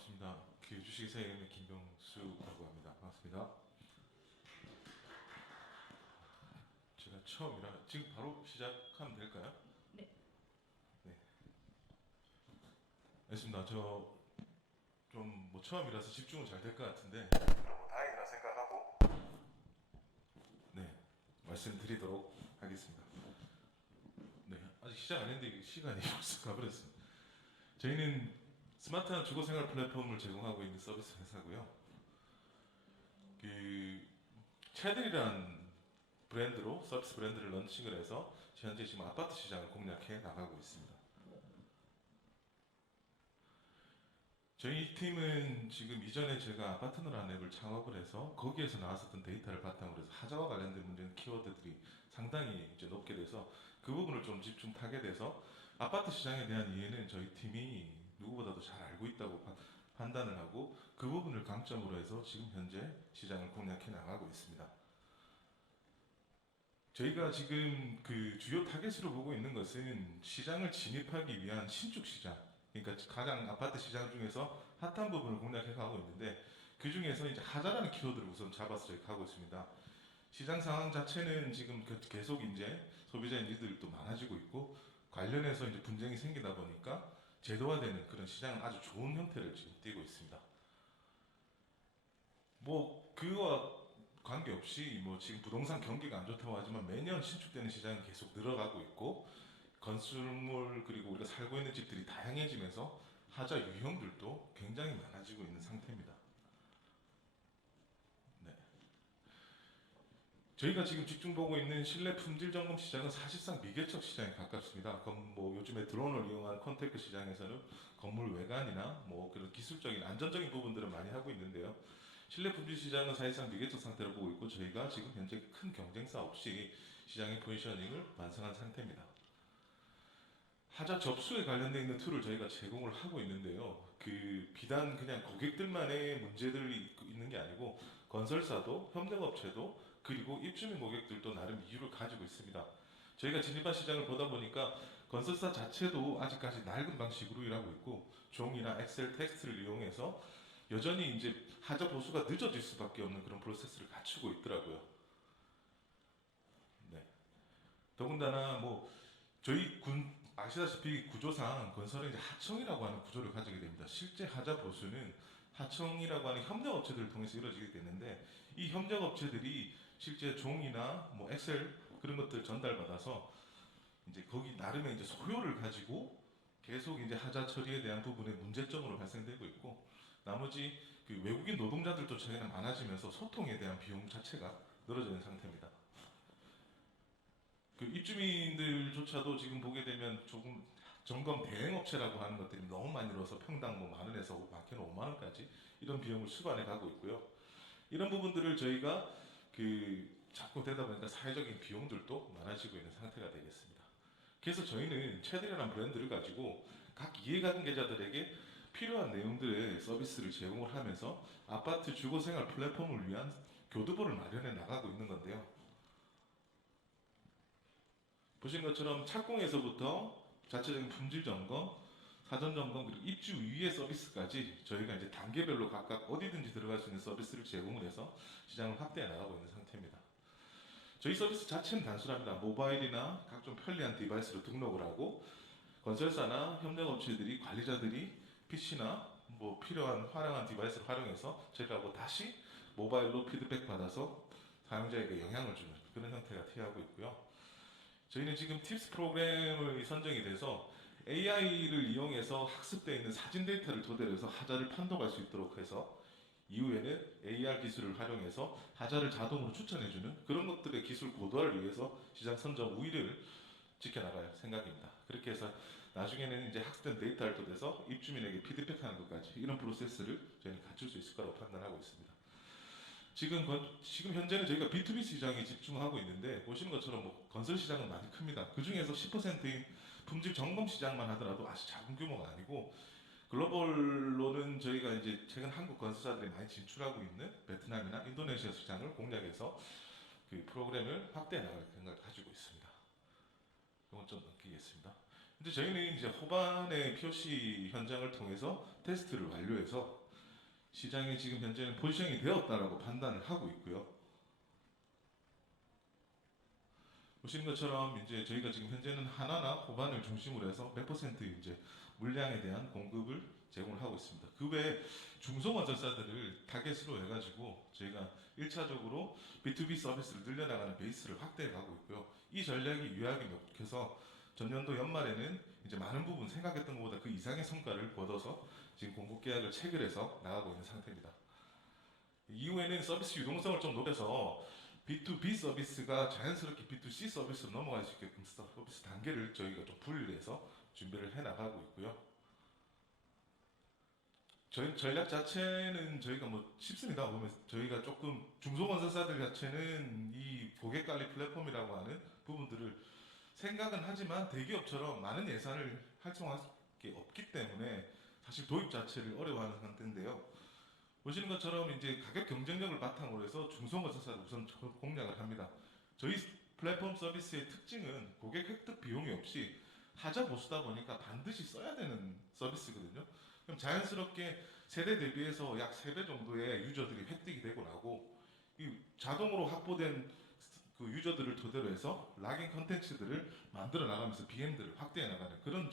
반갑습니다. 그 주식회사 이름은 김병수라고 합니다. 반갑습니다. 제가 처음이라 지금 바로 시작하면 될까요? 네. 네, 알겠습니다. 저 좀 뭐 처음이라서 집중은 잘 될 것 같은데 뭐 다행이라 생각하고 네 말씀드리도록 하겠습니다. 네, 아직 시작 안 했는데 시간이 벌써 가버렸습니다. 저희는 스마트한 주거생활 플랫폼을 제공하고 있는 서비스 회사고요. 그 채들이란 브랜드로 서비스 브랜드를 런칭을 해서 현재 지금 아파트 시장을 공략해 나가고 있습니다. 저희 팀은 지금 이전에 제가 아파트너라는 앱을 창업을 해서 거기에서 나왔었던 데이터를 바탕으로 해서 하자와 관련된 문제는 키워드들이 상당히 이제 높게 돼서 그 부분을 좀 집중 타게 돼서 아파트 시장에 대한 이해는 저희 팀이 누구보다도 잘 알고 있다고 판단을 하고 그 부분을 강점으로 해서 지금 현재 시장을 공략해 나가고 있습니다. 저희가 지금 그 주요 타겟으로 보고 있는 것은 시장을 진입하기 위한 신축 시장, 그러니까 가장 아파트 시장 중에서 핫한 부분을 공략해 가고 있는데 그 중에서 이제 하자라는 키워드를 우선 잡아서 저희 가고 있습니다. 시장 상황 자체는 지금 계속 이제 소비자의 니들도 많아지고 있고 관련해서 이제 분쟁이 생기다 보니까 제도화되는 그런 시장은 아주 좋은 형태를 지금 띠고 있습니다. 뭐 그와 관계없이 뭐 지금 부동산 경기가 안 좋다고 하지만 매년 신축되는 시장은 계속 늘어가고 있고 건축물 그리고 우리가 살고 있는 집들이 다양해지면서 하자 유형들도 굉장히 많아지고 있는 상태입니다. 네. 저희가 지금 집중 보고 있는 실내 품질 점검 시장은 사실상 미개척 시장에 가깝습니다. 그럼 뭐 요즘에 드론을 이용한 컨테크 시장에서는 건물 외관이나 뭐 그런 기술적인 안전적인 부분들을 많이 하고 있는데요. 실내 품질 시장은 사실상 미개척 상태로 보고 있고 저희가 지금 현재 큰 경쟁사 없이 시장의 포지셔닝을 완성한 상태입니다. 하자 접수에 관련되어 있는 툴을 저희가 제공을 하고 있는데요. 그 비단 그냥 고객들만의 문제들이 있는 게 아니고 건설사도 협력업체도 그리고 입주민 고객들도 나름 이유를 가지고 있습니다. 저희가 진입한 시장을 보다 보니까 건설사 자체도 아직까지 낡은 방식으로 일하고 있고 종이나 엑셀 텍스트를 이용해서 여전히 이제 하자 보수가 늦어질 수밖에 없는 그런 프로세스를 갖추고 있더라고요. 네. 더군다나 뭐 저희 군 아시다시피 구조상 건설은 이제 하청이라고 하는 구조를 가지게 됩니다. 실제 하자 보수는 하청이라고 하는 협력업체들을 통해서 이루어지게 되는데 이 협력업체들이 실제 종이나 뭐 엑셀 그런 것들 전달받아서 이제 거기 나름의 이제 소요를 가지고 계속 이제 하자 처리에 대한 부분에 문제점으로 발생되고 있고 나머지 그 외국인 노동자들도 최근에 많아지면서 소통에 대한 비용 자체가 늘어지는 상태입니다. 그 입주민들조차도 지금 보게 되면 조금 점검 대행업체라고 하는 것들이 너무 많이 늘어서 평당 뭐 만 원에서 많게는 5만 원까지 이런 비용을 수반해 가고 있고요. 이런 부분들을 저희가 그 자꾸 되다 보니까 사회적인 비용들도 많아지고 있는 상태가 되겠습니다. 그래서 저희는 체들이라는 브랜드를 가지고 각 이해관계자들에게 필요한 내용들의 서비스를 제공을 하면서 아파트 주거생활 플랫폼을 위한 교두보를 마련해 나가고 있는 건데요. 보신 것처럼 착공에서부터 자체적인 품질 점검, 사전 점검 그리고 입주 이후의 서비스까지 저희가 이제 단계별로 각각 어디든지 들어갈 수 있는 서비스를 제공을 해서 시장을 확대해 나가고 있는 상태입니다. 저희 서비스 자체는 단순합니다. 모바일이나 각종 편리한 디바이스로 등록을 하고 건설사나 협력업체들이 관리자들이 PC나 뭐 필요한 활용한 디바이스를 활용해서 저희가 뭐 다시 모바일로 피드백 받아서 사용자에게 영향을 주는 그런 형태가 되어가고 있고요. 저희는 지금 팁스 프로그램을 선정이 돼서 AI를 이용해서 학습되어 있는 사진 데이터를 토대로 해서 하자를 판독할 수 있도록 해서 이후에는 AR 기술을 활용해서 하자를 자동으로 추천해주는 그런 것들의 기술 고도화를 위해서 시장 선점 우위를 지켜나갈 생각입니다. 그렇게 해서 나중에는 이제 학습된 데이터를 토대서 입주민에게 피드백하는 것까지 이런 프로세스를 저희는 갖출 수 있을 거라고 판단하고 있습니다. 지금 현재는 저희가 B2B 시장에 집중하고 있는데 보시는 것처럼 뭐 건설 시장은 많이 큽니다. 그 중에서 10%인 품질 점검 시장만 하더라도 아주 작은 규모가 아니고 글로벌로는 저희가 이제 최근 한국 건설사들이 많이 진출하고 있는 베트남이나 인도네시아 시장을 공략해서 그 프로그램을 확대해 나갈 생각을 가지고 있습니다. 이건 좀 넘기겠습니다. 근데 저희는 이제 후반에 POC 현장을 통해서 테스트를 완료해서 시장에 지금 현재는 포지션이 되었다라고 판단을 하고 있고요. 보시는 것처럼 이제 저희가 지금 현재는 하나나 호반을 중심으로 해서 몇 퍼센트 이제 물량에 대한 공급을 제공을 하고 있습니다. 그 외에 중소건설사들을 타겟으로 해가지고 저희가 1차적으로 B2B 서비스를 늘려나가는 베이스를 확대해 가고 있고요. 이 전략이 유효하게 먹혀서 전년도 연말에는 이제 많은 부분 생각했던 것보다 그 이상의 성과를 거둬서 지금 공급 계약을 체결해서 나가고 있는 상태입니다. 이후에는 서비스 유동성을 좀 높여서 B2B 서비스가 자연스럽게 B2C 서비스로 넘어갈 수 있게끔 서비스 단계를 저희가 좀 분리해서 준비를 해 나가고 있고요. 저희 전략 자체는 저희가 뭐 쉽습니다. 보면 저희가 조금 중소건설사들 자체는 이 고객 관리 플랫폼이라고 하는 부분들을 생각은 하지만 대기업처럼 많은 예산을 활성화할 게 없기 때문에 사실 도입 자체를 어려워하는 상태인데요. 보시는 것처럼 이제 가격 경쟁력을 바탕으로 해서 중소건설사를 우선 공략을 합니다. 저희 플랫폼 서비스의 특징은 고객 획득 비용이 없이 하자 보수다 보니까 반드시 써야 되는 서비스거든요. 그럼 자연스럽게 세대 대비해서 약 3배 정도의 유저들이 획득이 되고 나고 이 자동으로 확보된 그 유저들을 토대로 해서 락인 컨텐츠들을 만들어 나가면서 BM들을 확대해 나가는 그런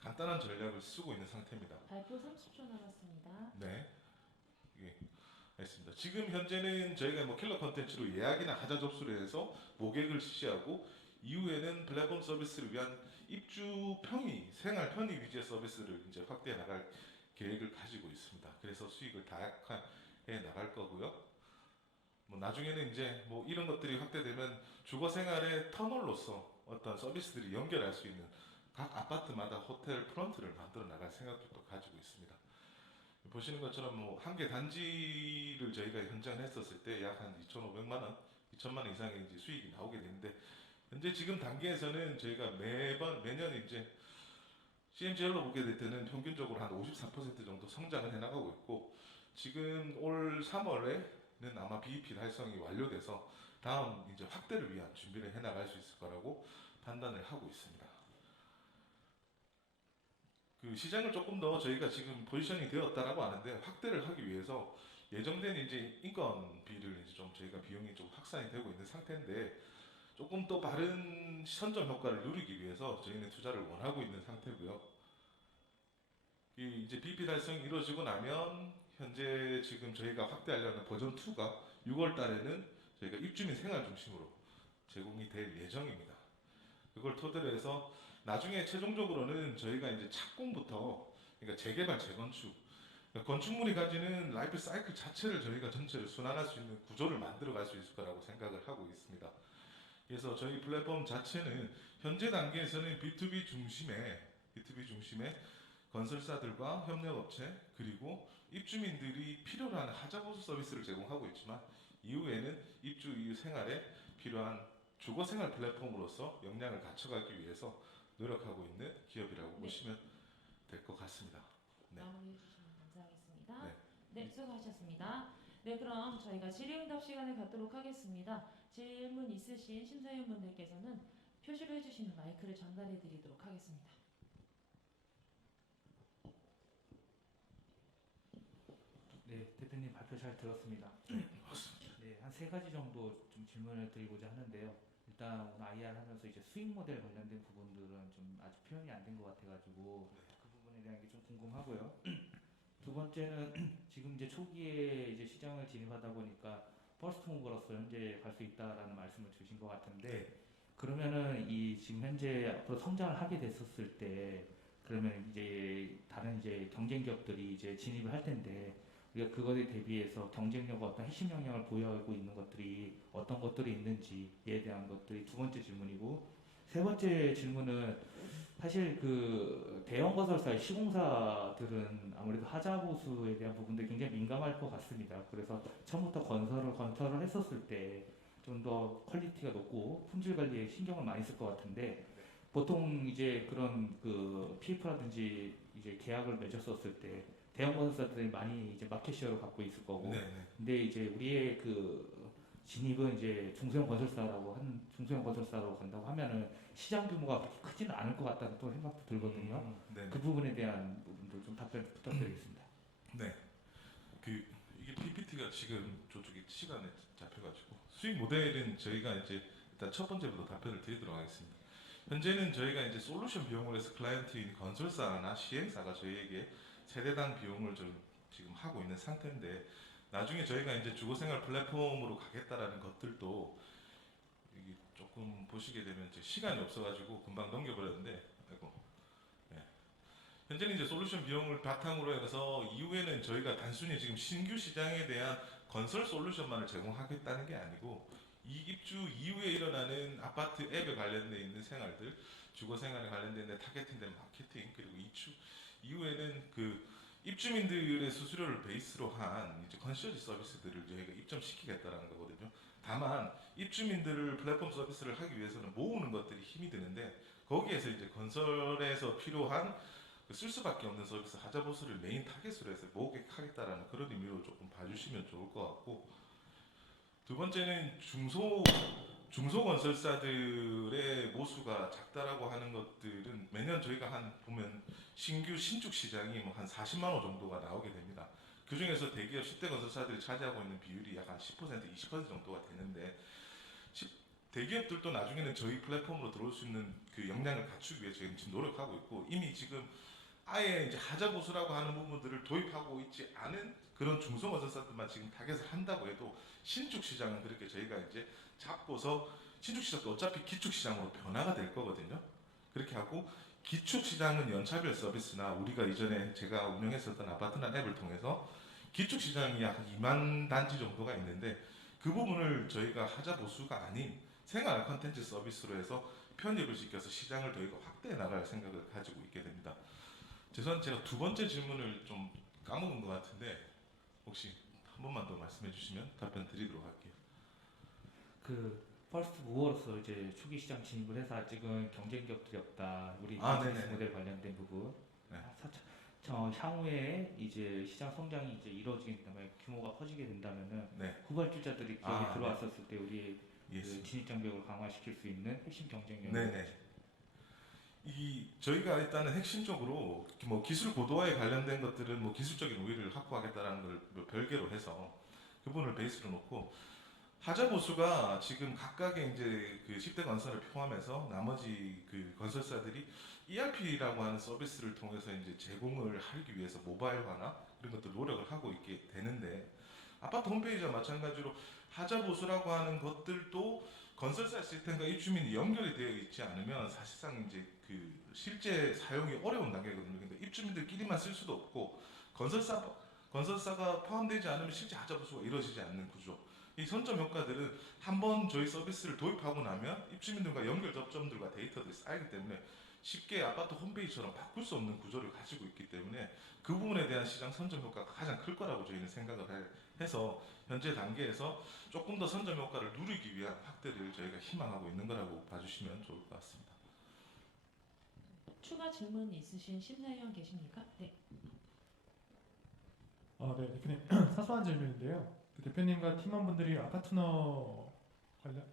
간단한 전략을 쓰고 있는 상태입니다. 발표 30초 남았습니다. 네. 예, 알겠습니다. 지금 현재는 저희가 뭐 킬러 컨텐츠로 예약이나 하자 접수를 해서 모객을 실시하고 이후에는 플랫폼 서비스를 위한 입주 편의, 생활 편의 위주의 서비스를 이제 확대해 나갈 계획을 가지고 있습니다. 그래서 수익을 다각화해 나갈 거고요. 뭐 나중에는 이제 뭐 이런 것들이 확대되면 주거 생활의 터널로서 어떤 서비스들이 연결할 수 있는 각 아파트마다 호텔 프런트를 만들어 나갈 생각도 가지고 있습니다. 보시는 것처럼 뭐 한 개 단지를 저희가 현장을 했었을 때 약 한 2,500만 원, 2천만 원 이상의 이제 수익이 나오게 되는데 현재 지금 단계에서는 저희가 매년 이제 CMGL로 보게 될 때는 평균적으로 한 54% 정도 성장을 해나가고 있고 지금 올 3월에는 아마 BEP 달성이 완료돼서 다음 이제 확대를 위한 준비를 해나갈 수 있을 거라고 판단을 하고 있습니다. 그 시장을 조금 더 저희가 지금 포지션이 되었다라고 하는데 확대를 하기 위해서 예정된 이제 인건비를 이제 좀 저희가 비용이 좀 확산이 되고 있는 상태인데 조금 더 바른 선점 효과를 누리기 위해서 저희는 투자를 원하고 있는 상태고요. 이 이제 BP 달성이 이루어지고 나면 현재 지금 저희가 확대하려는 버전 2가 6월 달에는 저희가 입주민 생활 중심으로 제공이 될 예정입니다. 그걸 토대로 해서 나중에 최종적으로는 저희가 이제 착공부터 그러니까 재개발, 재건축 그러니까 건축물이 가지는 라이프 사이클 자체를 저희가 전체를 순환할 수 있는 구조를 만들어 갈 수 있을 거라고 생각을 하고 있습니다. 그래서 저희 플랫폼 자체는 현재 단계에서는 B2B 중심의 건설사들과 협력업체 그리고 입주민들이 필요로 하는 하자보수 서비스를 제공하고 있지만 이후에는 입주 이후 생활에 필요한 주거생활 플랫폼으로서 역량을 갖춰가기 위해서 노력하고 있는 기업이라고 네. 보시면 될 것 같습니다. 네. 마무리해 주시면 감사하겠습니다. 네. 네, 수고하셨습니다. 네, 그럼 저희가 질의응답 시간을 갖도록 하겠습니다. 질문 있으신 심사위원분들께서는 표시로 해주시는 마이크를 전달해 드리도록 하겠습니다. 네, 대표님 발표 잘 들었습니다. 네, 한 3가지 정도 좀 질문을 드리고자 하는데요. 일단 오늘 IR 하면서 이제 수익 모델 관련된 부분들은 좀 아직 표현이 안 된 것 같아가지고 그 부분에 대한 게 좀 궁금하고요. 두 번째는 지금 이제 초기에 이제 시장을 진입하다 보니까 퍼스트 모버로서 현재 갈 수 있다라는 말씀을 주신 것 같은데 그러면은 이 지금 현재 앞으로 성장을 하게 됐었을 때 그러면 이제 다른 이제 경쟁 기업들이 이제 진입을 할 텐데 우리가 그것에 대비해서 경쟁력과 어떤 핵심 역량을 보유하고 있는 것들이 어떤 것들이 있는지에 대한 것들이 두 번째 질문이고 세 번째 질문은 사실 그 대형 건설사의 시공사들은 아무래도 하자 보수에 대한 부분들이 굉장히 민감할 것 같습니다. 그래서 처음부터 건설을 했었을 때 좀 더 퀄리티가 높고 품질 관리에 신경을 많이 쓸 것 같은데 보통 이제 그런 그 PF라든지 이제 계약을 맺었었을 때 대형 건설사들이 많이 이제 마켓시어를 갖고 있을 거고 네, 네. 근데 이제 우리의 그 진입은 이제 중소형 건설사로 간다고 하면은 시장 규모가 그렇게 크지는 않을 것 같다는 또 생각도 들거든요. 네. 그 부분에 대한 부분도 좀 답변 부탁드리겠습니다. 네. 이게 PPT가 지금 저쪽에 시간에 잡혀가지고 수익 모델은 저희가 이제 일단 첫 번째부터 답변을 드리도록 하겠습니다. 현재는 저희가 이제 솔루션 비용을 해서 클라이언트인 건설사나 시행사가 저희에게 세대당 비용을 좀 지금 하고 있는 상태인데 나중에 저희가 이제 주거생활 플랫폼으로 가겠다라는 것들도 이게 조금 보시게 되면 이제 시간이 없어가지고 금방 넘겨버렸는데 아이고. 네. 현재는 이제 솔루션 비용을 바탕으로 해서 이후에는 저희가 단순히 지금 신규 시장에 대한 건설 솔루션만을 제공하겠다는 게 아니고 이 입주 이후에 일어나는 아파트 앱에 관련돼 있는 생활들, 주거 생활에 관련된 타겟팅된 마케팅 그리고 이주 이후에는 그 입주민들의 수수료를 베이스로 한 이제 컨시어지 서비스들을 저희가 입점시키겠다라는 거거든요. 다만 입주민들을 플랫폼 서비스를 하기 위해서는 모으는 것들이 힘이 드는데 거기에서 이제 건설에서 필요한 쓸 수밖에 없는 서비스 하자보수를 메인 타겟으로 해서 모으겠다라는 그런 의미로 조금 봐주시면 좋을 것 같고 두 번째는 중소 건설사들의 모수가 작다라고 하는 것들은 매년 저희가 보면 신규 신축 시장이 뭐 한 40만 호 정도가 나오게 됩니다. 그 중에서 대기업 10대 건설사들이 차지하고 있는 비율이 약 한 10%, 20% 정도가 되는데 대기업들도 나중에는 저희 플랫폼으로 들어올 수 있는 그 역량을 갖추기 위해 저희는 지금 노력하고 있고 이미 지금 아예 이제 하자보수라고 하는 부분들을 도입하고 있지 않은 그런 중소건설사들만 지금 타겟을 한다고 해도 신축 시장은 그렇게 저희가 이제 잡고서 신축 시장도 어차피 기축 시장으로 변화가 될 거거든요. 그렇게 하고 기축 시장은 연차별 서비스나 우리가 이전에 제가 운영했었던 아파트나 앱을 통해서 기축 시장이 약 2만 단지 정도가 있는데 그 부분을 저희가 하자보수가 아닌 생활 컨텐츠 서비스로 해서 편입을 시켜서 시장을 저희가 확대해 나갈 생각을 가지고 있게 됩니다. 죄송한데 제가 두 번째 질문을 좀 까먹은 것 같은데 혹시 한 번만 더 말씀해 주시면 답변 드리도록 할게요. 그 퍼스트 무어로서 이제 초기 시장 진입을 해서 아직은 경쟁 기업들이 없다. 우리 네네. 비즈니스 모델 관련된 부분. 네. 향후에 이제 시장 성장이 이제 이루어지게 된다면 규모가 커지게 된다면은 네. 후발주자들이 기업이 네. 들어왔었을 때 우리 예. 그 진입 장벽을 강화시킬 수 있는 핵심 경쟁력. 네네. 저희가 일단은 핵심적으로 뭐 기술 고도화에 관련된 것들은 뭐 기술적인 우위를 확보하겠다라는 걸뭐 별개로 해서 그 부분을 베이스로 놓고 하자 보수가 지금 각각의 이제 그 10대 건설을 포함해서 나머지 그 건설사들이 ERP라고 하는 서비스를 통해서 이제 제공을 하기 위해서 모바일화나 그런 것들 노력을 하고 있게 되는데 아파트 홈페이지와 마찬가지로 하자 보수라고 하는 것들도 건설사 시스템과 입주민이 연결이 되어 있지 않으면 사실상 이제 그 실제 사용이 어려운 단계거든요. 근데 입주민들끼리만 쓸 수도 없고 건설사가 포함되지 않으면 실제 하자 보수가 이루어지지 않는 구조. 이 선점 효과들은 한번 저희 서비스를 도입하고 나면 입주민들과 연결 접점들과 데이터들이 쌓이기 때문에 쉽게 아파트 홈페이지처럼 바꿀 수 없는 구조를 가지고 있기 때문에 그 부분에 대한 시장 선점 효과가 가장 클 거라고 저희는 생각을 해서 현재 단계에서 조금 더 선점 효과를 누리기 위한 확대를 저희가 희망하고 있는 거라고 봐주시면 좋을 것 같습니다. 추가 질문 있으신 심사위원 계십니까? 네. 네, 대표님 사소한 질문인데요. 그 대표님과 팀원분들이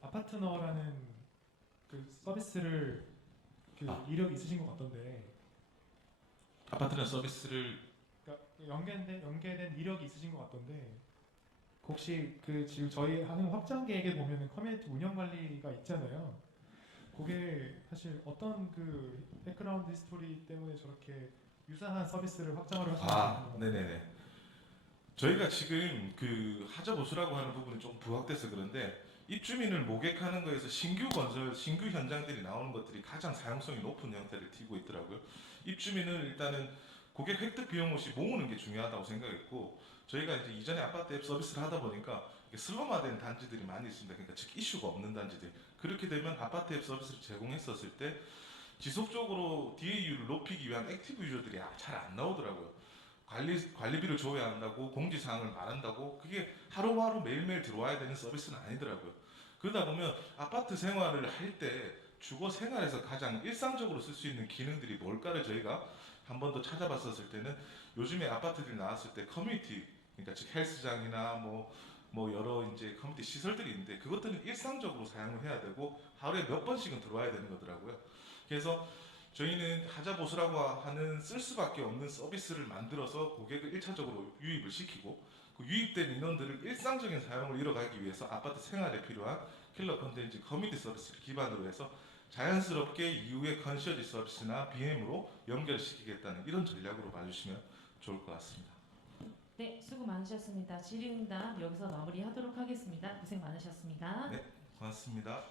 아파트너라는 그 서비스를 그 이력 있으신 것 같던데. 아파트나 서비스를 그러니까 연계된 이력이 있으신 것 같던데. 혹시 그 지금 저희 하는 확장 계획에 보면은 커뮤니티 운영 관리가 있잖아요. 그게 사실 어떤 그 백그라운드 스토리 때문에 저렇게 유사한 서비스를 확장하려 하시는 건가요? 네네네. 저희가 지금 그 하자 보수라고 하는 부분이 좀 부각돼서 그런데 입주민을 모객하는 거에서 신규 건설, 신규 현장들이 나오는 것들이 가장 사용성이 높은 형태를 띠고 있더라고요. 입주민을 일단은 고객 획득 비용 없이 모으는 게 중요하다고 생각했고 저희가 이제 이전에 아파트 앱 서비스를 하다 보니까 슬럼화된 단지들이 많이 있습니다. 그러니까 즉 이슈가 없는 단지들. 그렇게 되면 아파트 앱 서비스를 제공했었을 때 지속적으로 DAU를 높이기 위한 액티브 유저들이 잘 안 나오더라고요. 관리비를 줘야 한다고 공지사항을 말한다고 그게 하루하루 매일매일 들어와야 되는 서비스는 아니더라고요. 그러다 보면 아파트 생활을 할 때 주거 생활에서 가장 일상적으로 쓸 수 있는 기능들이 뭘까를 저희가 한 번 더 찾아봤었을 때는 요즘에 아파트들이 나왔을 때 커뮤니티 그러니까 즉 헬스장이나 뭐 뭐 여러 이제 커뮤니티 시설들이 있는데 그것들은 일상적으로 사용을 해야 되고 하루에 몇 번씩은 들어와야 되는 거더라고요. 그래서 저희는 하자보수라고 하는 쓸 수밖에 없는 서비스를 만들어서 고객을 1차적으로 유입을 시키고 그 유입된 인원들을 일상적인 사용을 이뤄가기 위해서 아파트 생활에 필요한 킬러 컨텐츠 커뮤니티 서비스를 기반으로 해서 자연스럽게 이후의 컨시어지 서비스나 BM으로 연결시키겠다는 이런 전략으로 봐주시면 좋을 것 같습니다. 네, 수고 많으셨습니다. 질의응답 여기서 마무리하도록 하겠습니다. 고생 많으셨습니다. 네, 고맙습니다.